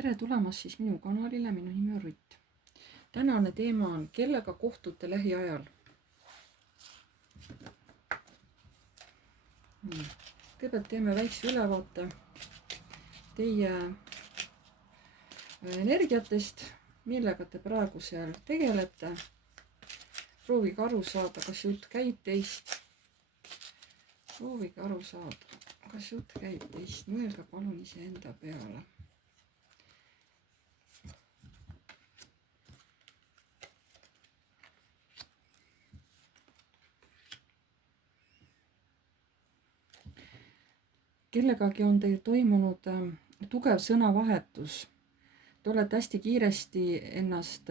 Tere tulemast siis minu kanalile, minu nimi on Rutt. Tänane teema on, kellega kohtute lähiajal. Kõigepealt teeme väikse ülevaate teie energiatest, millega te praegu seal tegelete. Proovige aru saada, kas jutt käib teist. Proovige aru saada, kas jutt käib teist. Mõelge palun iseenda peale. Kellegagi on teil toimunud tugev sõnavahetus. Te olete hästi kiiresti ennast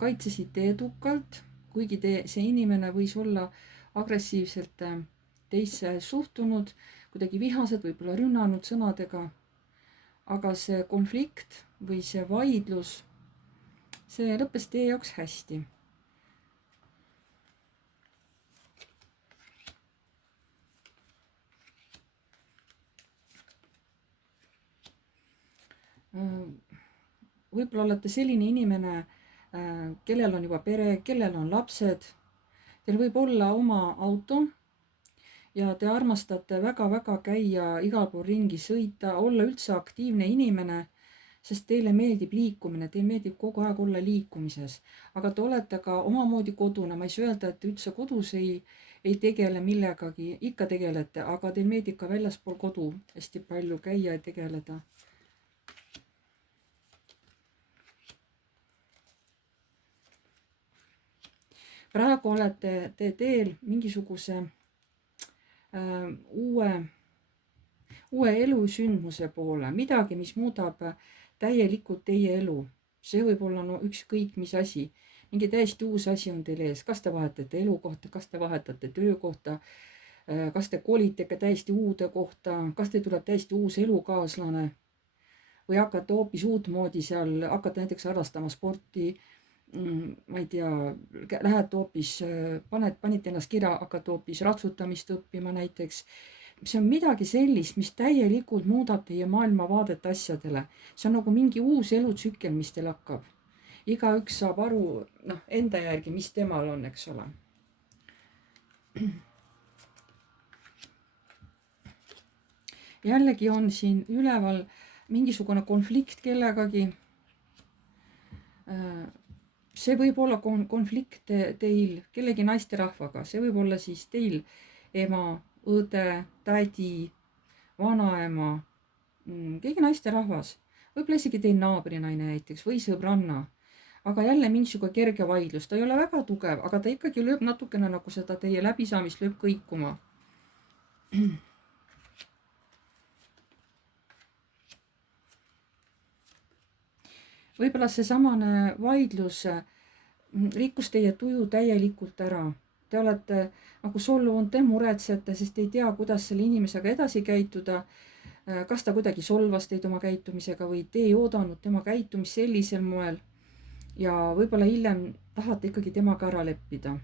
kaitsesite edukalt, kuigi see inimene võis olla agressiivselt teisse suhtunud, kuidagi vihased, võib-olla rünnanud sõnadega. Aga see konflikt või see vaidlus, see lõppes teie jaoks hästi. Võib-olla olete selline inimene, kellel on juba pere, kellel on lapsed. Teil võib olla oma auto ja te armastate väga-väga käia igal pool ringi sõita, olla üldse aktiivne inimene, sest teile meeldib liikumine, teil meeldib kogu aeg olla liikumises. Aga te olete ka omamoodi kodune, ma ei saa öelda, et te üldse kodus ei tegele millegagi, ikka tegelete, aga teil meeldib ka väljaspool kodu hästi palju käia ja tegeleda. Praegu olete te teel mingisuguse uue elusündmuse poole, midagi, mis muudab täielikult teie elu. See võib olla ükskõik mis asi, mingi täiesti uus asi on teil ees. Kas te vahetate elukohta, kas te vahetate töökohta, kas te kolite ikka täiesti uude kohta, kas te tuleb täiesti uus elukaaslane või hakkate hoopis uut moodi seal, hakkate näiteks harrastama sporti. Ma ei tea, lähete hoopis, panite ennast kirja, hakkate hoopis ratsutamist õppima näiteks. See on midagi sellist, mis täielikult muudab teie maailmavaadet asjadele. See on nagu mingi uus elutsükkel, mis teil hakkab. Igaüks saab aru enda järgi, mis temal on, eks ole. Jällegi on siin üleval mingisugune konflikt kellegagi. See võib olla konflikt teil kellegi naisterahvaga, see võib olla siis teil ema, õde, tädi, vanaema, keegi naisterahvas, võib-olla isegi teil naabrinaine näiteks või sõbranna, aga jälle mingisugune kerge vaidlus, ta ei ole väga tugev, aga ta ikkagi lööb natukene nagu seda teie läbisaamist lööb kõikuma. Võib-olla see samane vaidlus rikkus teie tuju täielikult ära. Te olete nagu solvunud, te muretsete, sest te ei tea, kuidas selle inimesega edasi käituda. Kas ta kuidagi solvas teid oma käitumisega või te ei oodanud tema käitumist sellisel moel. Ja võib-olla hiljem tahate ikkagi temaga ära leppida.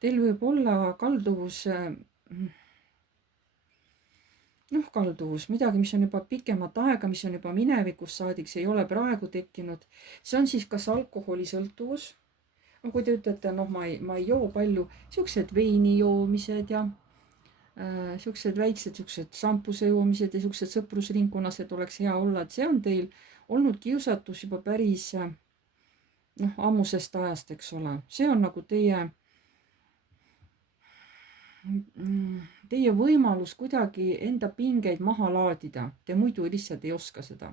Teil võib olla kalduvus, midagi, mis on juba pikemat aega, mis on juba minevikus saadik, see ei ole praegu tekkinud. See on siis kas alkoholisõltuvus. Kui te ütlete, ma ei joo palju, siuksed veini joomised ja siuksed väiksed sampuse joomised ja siuksed sõprusringkonnas, et oleks hea olla. Et see on teil olnud kiusatus juba päris ammusest ajast, eks ole. See on nagu teie võimalus kuidagi enda pingeid maha laadida. Te muidu lihtsalt ei oska seda.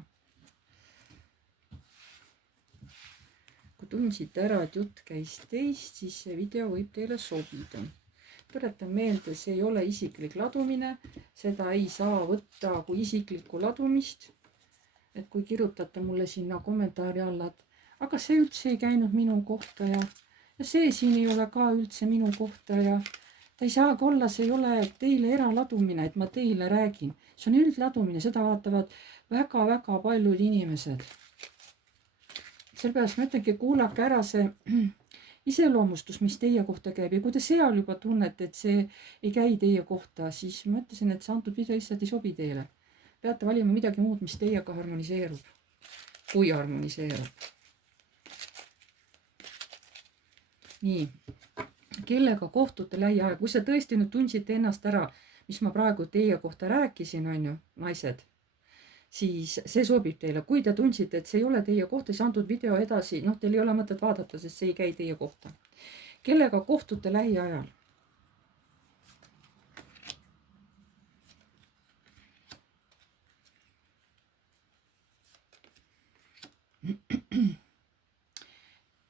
Kui tundsite ära, et jutt käis teist, siis see video võib teile sobida. Tuletan meelde, see ei ole isiklik ladumine. Seda ei saa võtta kui isiklikku ladumist. Et kui kirjutate mulle sinna kommentaari alla, et aga see üldse ei käinud minu kohta ja see siin ei ole ka üldse minu kohta ja ta ei saagi olla, see ei ole teile eraladumine, et ma teile räägin. See on üldladumine, seda vaatavad väga-väga paljud inimesed. sellepärast ma ütlengi, kuulake ära see iseloomustus, mis teie kohta käib ja kui te seal juba tunnete, et see ei käi teie kohta, siis ma ütlesin, et see antud video lihtsalt ei sobi teile. Peate valima midagi muud, mis teiega harmoniseerub, kui harmoniseerub. Nii, kellega kohtute lähiaeg, kui sa tõesti nüüd tundsite ennast ära, mis ma praegu teie kohta rääkisin, on ju, naised, siis see sobib teile. Kui te tundsite, et see ei ole teie kohta, siis antud video edasi, noh, teil ei ole mõtet vaadata, sest see ei käi teie kohta. Kellega kohtute lähiajal?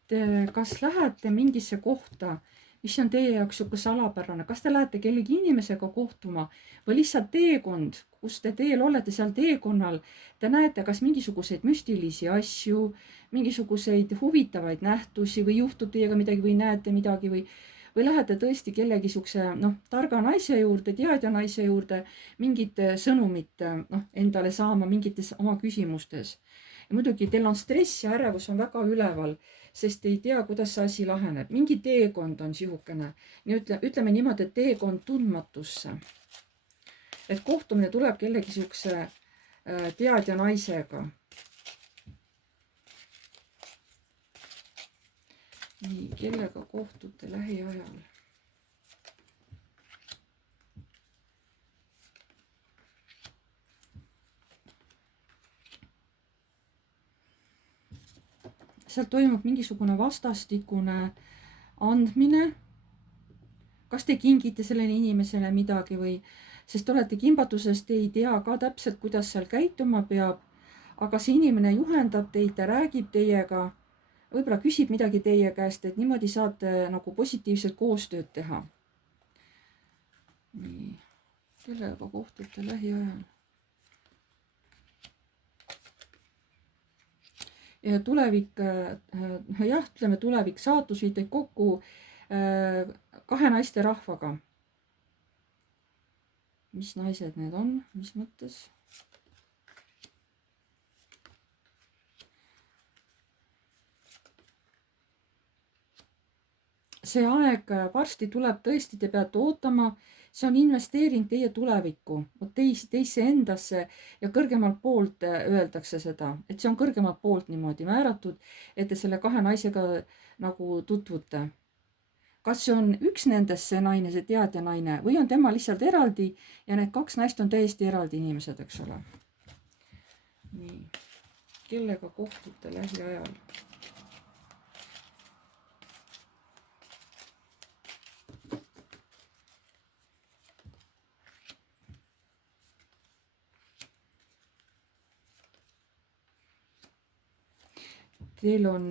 Te kas lähete mingisse kohta, mis on teie jaoks sihuke salapärane, kas te lähete kellegi inimesega kohtuma või lihtsalt teekond, kus te teel olete, seal teekonnal te näete kas mingisuguseid müstilisi asju, mingisuguseid huvitavaid nähtusi või juhtub teiega midagi või näete midagi või lähete tõesti kellegi siukse targa naise juurde, teadja naise juurde mingit sõnumit endale saama mingites oma küsimustes. Ja muidugi teil on stress ja ärevus on väga üleval, sest ei tea, kuidas see asi laheneb. Mingi teekond on sihukene. Ütleme niimoodi, et teekond tundmatusse. Et kohtumine tuleb kellegi sihukese teadja naisega. Nii, kellega kohtute lähiajal? Sealt toimub mingisugune vastastikune andmine. Kas te kingite sellele inimesele midagi või, sest olete kimbatuses, te ei tea ka täpselt, kuidas seal käituma peab, aga see inimene juhendab teid, ta räägib teiega, võib-olla küsib midagi teie käest, et niimoodi saate nagu positiivselt koostööd teha. Nii, kellega kohtute lähiajal? Ja tulevik, jah, ütleme tulevik, saatus viib teid kokku kahe naiste rahvaga. Mis naised need on, mis mõttes? See aeg varsti tuleb, tõesti te peate ootama, see on investeering teie tulevikku, teisse endasse ja kõrgemalt poolt öeldakse seda, et see on kõrgemalt poolt niimoodi määratud, et te selle kahe naisega nagu tutvute. Kas see on üks nendest see naine, see teadja naine või on tema lihtsalt eraldi ja need kaks naist on täiesti eraldi inimesed, eks ole. Nii, kellega kohtute lähiajal? Teil on,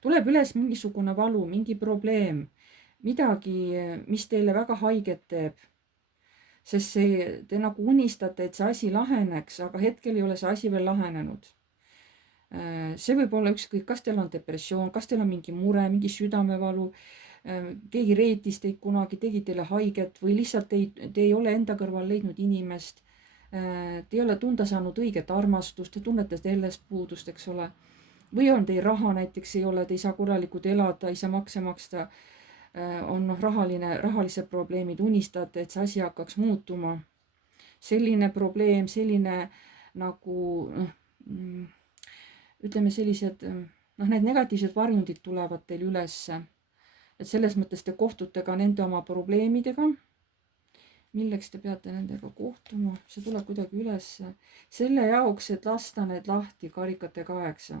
tuleb üles mingisugune valu, mingi probleem, midagi, mis teile väga haiget teeb. Sest te nagu unistate, et see asi laheneks, aga hetkel ei ole see asi veel lahenenud. See võib olla ükskõik, kas teil on depressioon, kas teil on mingi mure, mingi südamevalu, keegi reetis teid kunagi, tegi teile haiget või lihtsalt te ei ole enda kõrval leidnud inimest. Te ei ole tunda saanud õiget armastust, te tunnete sellest puudust, eks ole. Või on teil raha näiteks ei ole, te ei saa korralikult elada, ei saa makse maksta, on rahalised probleemid, unistate, et see asi hakkaks muutuma. Selline probleem, selline nagu, ütleme sellised, need negatiivsed varjundid tulevad teil ülesse. Et selles mõttes te kohtute ka nende oma probleemidega. Milleks te peate nendega kohtuma? See tuleb kuidagi ülesse. Selle jaoks, et lasta need lahti karikate 8.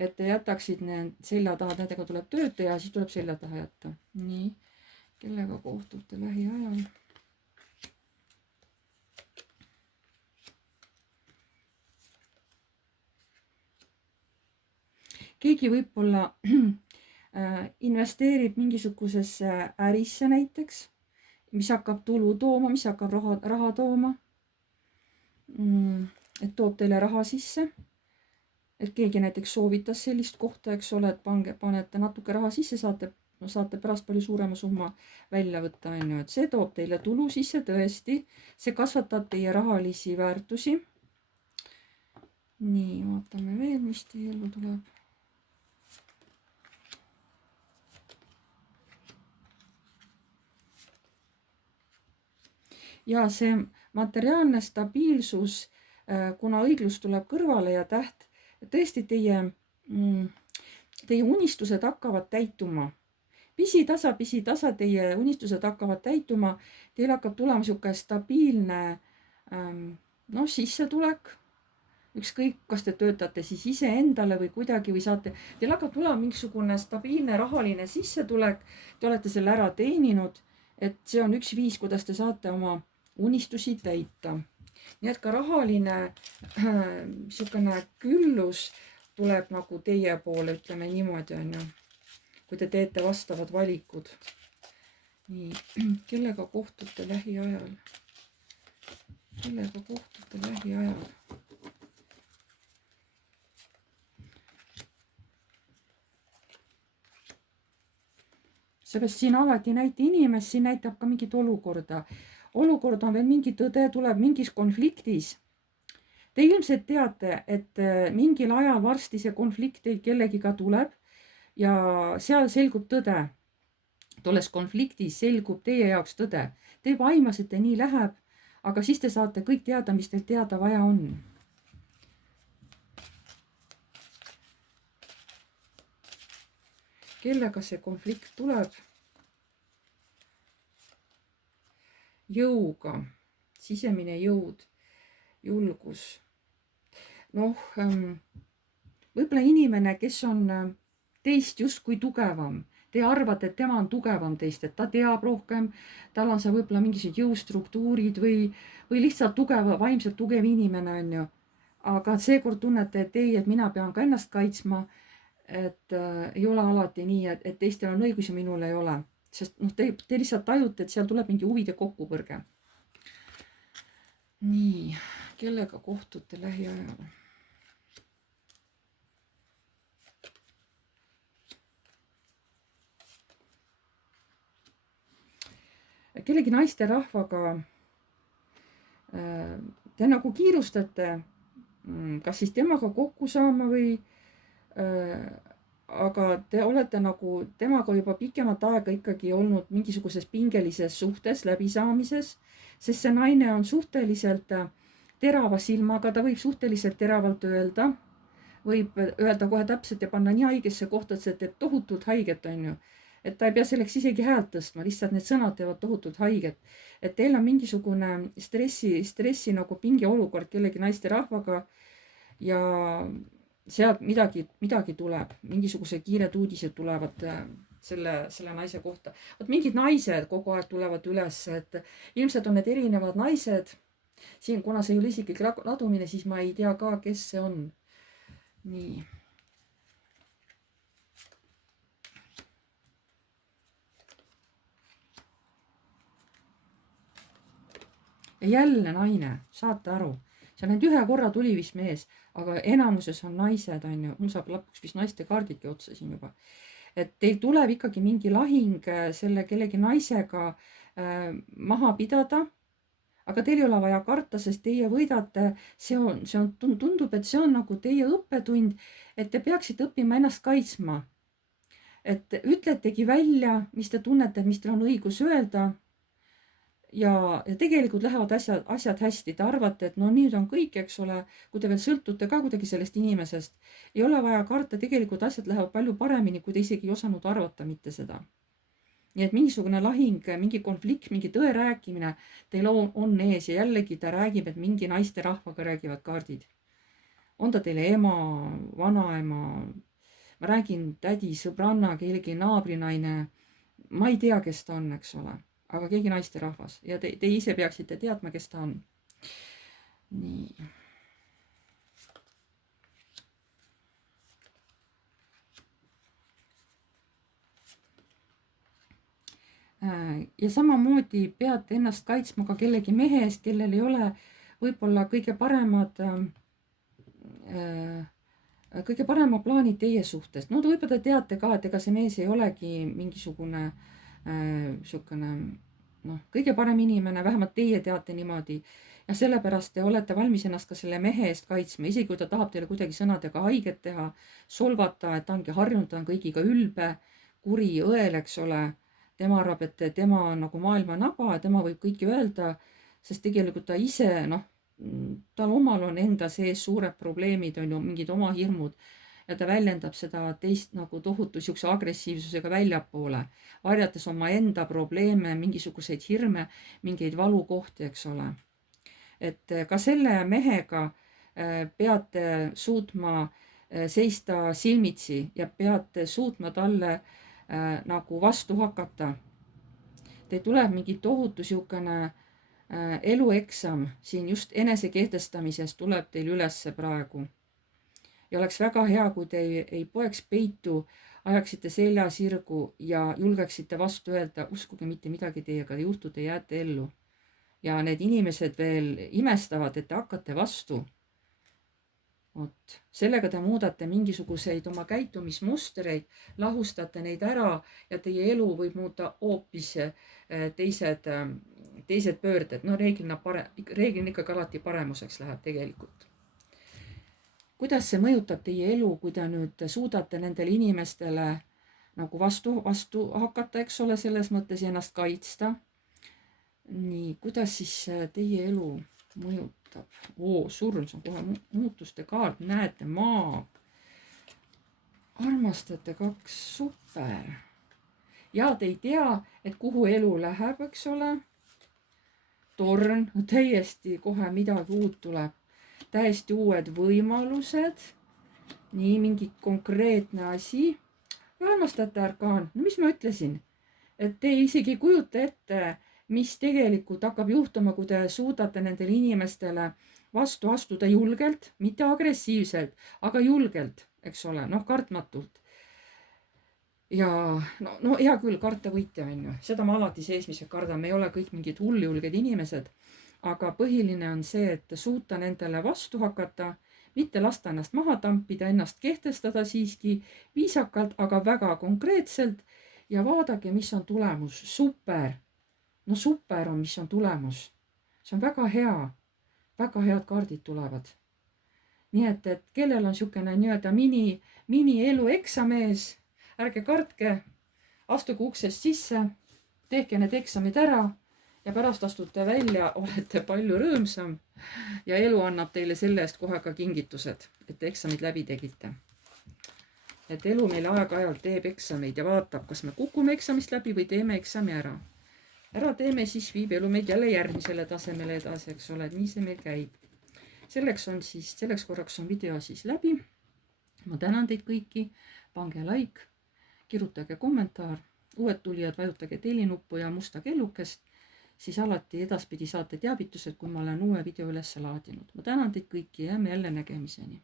Et te jätaksid need selja taha, nendega tuleb tööd teha, siis tuleb selja taha jätta. Nii, kellega kohtute lähiajal? Keegi võib-olla investeerib mingisugusesse ärisse näiteks, mis hakkab tulu tooma, mis hakkab raha tooma. Et toob teile raha sisse. Et keegi näiteks soovitas sellist kohta, eks ole, et panete natuke raha sisse, saate pärast palju suurema summa välja võtta, on ju. Et see toob teile tulu sisse tõesti. See kasvatab teie rahalisi väärtusi. nii, vaatame veel, mis teie ellu tuleb. ja see materiaalne stabiilsus, kuna õiglus tuleb kõrvale ja täht, tõesti teie unistused hakkavad täituma. Pisitasa teie unistused hakkavad täituma, teil hakkab tulema niisugune stabiilne sissetulek, ükskõik, kas te töötate siis iseendale või kuidagi või teil hakkab tulema mingisugune stabiilne rahaline sissetulek, te olete selle ära teeninud, et see on üks viis, kuidas te saate oma unistusi täita. nii et ka rahaline niisugune küllus tuleb nagu teie poole, ütleme niimoodi, on ju, kui te teete vastavad valikud. nii, kellega kohtute lähiajal? kellega kohtute lähiajal? sellest siin alati ei näita inimest, siin näitab ka mingit olukorda. olukord on veel mingi tõde, tuleb mingis konfliktis. Te ilmselt teate, et mingil ajal varsti see konflikt teil kellegiga tuleb ja seal selgub tõde. Tolles konfliktis selgub teie jaoks tõde. Te juba aimasite, nii läheb, aga siis te saate kõik teada, mis teil teada vaja on. kellega see konflikt tuleb? jõuga, sisemine jõud, julgus. Võib-olla inimene, kes on teist justkui tugevam, te arvate, et tema on tugevam teist, et ta teab rohkem, tal on see võib-olla mingisugused jõustruktuurid või lihtsalt vaimselt tugev inimene, on ju. aga seekord tunnete, et ei, et mina pean ka ennast kaitsma, et ei ole alati nii, et teistel on õigus ja minul ei ole. Sest te lihtsalt tajute, et seal tuleb mingi huvide kokkupõrge. nii, kellega kohtute lähiajal? kellegi naisterahvaga te nagu kiirustate, kas siis temaga kokku saama või aga te olete nagu temaga juba pikemat aega ikkagi olnud mingisuguses pingelises suhtes, läbisaamises, sest see naine on suhteliselt terava silmaga, ta võib suhteliselt teravalt öelda, võib öelda kohe täpselt ja panna nii haigesse kohta, et see teeb tohutult haiget, on ju. Et ta ei pea selleks isegi häält tõstma, lihtsalt need sõnad teevad tohutult haiget. Et teil on mingisugune stressi nagu pingeolukord kellegi naisterahvaga ja sealt midagi tuleb, mingisuguse kiired uudised tulevad selle naise kohta. Vot mingid naised kogu aeg tulevad üles, et ilmselt on need erinevad naised. Siin, kuna see ei ole isiklik ladumine, siis ma ei tea ka, kes see on. Nii. Ja jälle naine, saate aru. See on ainult ühe korra tuli vist mees, aga enamuses on naised, on ju. Mul saab lõpuks vist naiste kaardidki otsa siin juba. Et teil tuleb ikkagi mingi lahing selle kellegi naisega maha pidada, aga teil ei ole vaja karta, sest teie võidate. Tundub, et see on nagu teie õppetund, et te peaksite õppima ennast kaitsma. Et ütletegi välja, mis te tunnete, mis teil on õigus öelda. Ja tegelikult lähevad asjad hästi, te arvate, et no nüüd on kõik, eks ole, kui te veel sõltute ka kuidagi sellest inimesest, ei ole vaja karta, tegelikult asjad lähevad palju paremini, kui te isegi ei osanud arvata mitte seda. Nii et mingisugune lahing, mingi konflikt, mingi tõe rääkimine teil on ees ja jällegi ta räägib, et mingi naisterahvaga räägivad kaardid. On ta teile ema, vanaema, ma räägin tädi, sõbranna, kellegi naabrinaine, ma ei tea, kes ta on, eks ole. Aga keegi naisterahvas ja te ise peaksite teadma, kes ta on. Nii. Ja samamoodi peate ennast kaitsma ka kellegi mehe eest, kellel ei ole võib-olla kõige parema plaani teie suhtes. No võib-olla te teate ka, et ega see mees ei olegi mingisugune kõige parem inimene, vähemalt teie teate niimoodi ja sellepärast te olete valmis ennast ka selle mehe eest kaitsma, isegi kui ta tahab teile kuidagi sõnadega haiget teha, solvata, et ta ongi harjunud, ta on kõigiga ülbe, kuri õel, eks ole. Tema arvab, et tema on nagu maailma naba ja tema võib kõike öelda, sest tegelikult ta ise, tal omal on enda sees suured probleemid, on ju, mingid oma hirmud ja ta väljendab seda teist nagu tohutu siukse agressiivsusega väljapoole, varjates omaenda probleeme, mingisuguseid hirme, mingeid valukohti, eks ole. Et ka selle mehega peate suutma seista silmitsi ja peate suutma talle nagu vastu hakata. Teil tuleb mingi tohutu siukene elueksam siin just enesekehtestamises tuleb teil ülesse praegu. Ja oleks väga hea, kui te ei poeks peitu, ajaksite selja sirgu ja julgeksite vastu öelda, uskuge, mitte midagi teiega ei juhtu, te jääte ellu. Ja need inimesed veel imestavad, et te hakkate vastu. Sellega te muudate mingisuguseid oma käitumismustreid, lahustate neid ära ja teie elu võib muuta hoopis teised pöörded. No reeglina ikkagi alati paremuseks läheb tegelikult. Kuidas see mõjutab teie elu, kui te nüüd suudate nendele inimestele nagu vastu hakata, eks ole, selles mõttes ennast kaitsta? Nii, kuidas siis teie elu mõjutab? Surm, see on kohe muutuste kaart, näete, maa. Armastate 2, super. Ja te ei tea, et kuhu elu läheb, eks ole. Torn, täiesti kohe midagi uut tuleb. Täiesti uued võimalused. Nii, mingi konkreetne asi. Ja armastate arkaan, no mis ma ütlesin? Et te isegi ei kujuta ette, mis tegelikult hakkab juhtuma, kui te suudate nendele inimestele vastu astuda julgelt, mitte agressiivselt, aga julgelt, eks ole, kartmatult. Ja no hea küll, karta võite, on ju. Seda ma alati seesmised kardan, me ei ole kõik mingid hulljulged inimesed, aga põhiline on see, et suuta nendele vastu hakata, mitte lasta ennast maha tampida, ennast kehtestada siiski viisakalt, aga väga konkreetselt ja vaadake, mis on tulemus. Super. No super on, mis on tulemus. See on väga hea. Väga head kaardid tulevad. Nii et kellel on siukene nii-öelda mini elu eksamees, ärge kartke, astuge uksest sisse, tehke need eksamid ära ja pärast astute välja, olete palju rõõmsam ja elu annab teile selle eest kohe ka kingitused, et te eksamid läbi tegite. Et elu meil aeg-ajalt teeb eksameid ja vaatab, kas me kukume eksamist läbi või teeme eksami ära. Ära teeme, siis viib elu meid jälle järgmisele tasemele edasi, eks ole, et nii see meil käib. Selleks korraks on video siis läbi. Ma tänan teid kõiki, pange like, kirjutage kommentaar, uued tulijad vajutage tellinuppu ja musta kellukest, siis alati edaspidi saate teavitused, kui ma olen uue video üles laadinud. Ma tänan teid kõiki ja jääme jälle nägemiseni.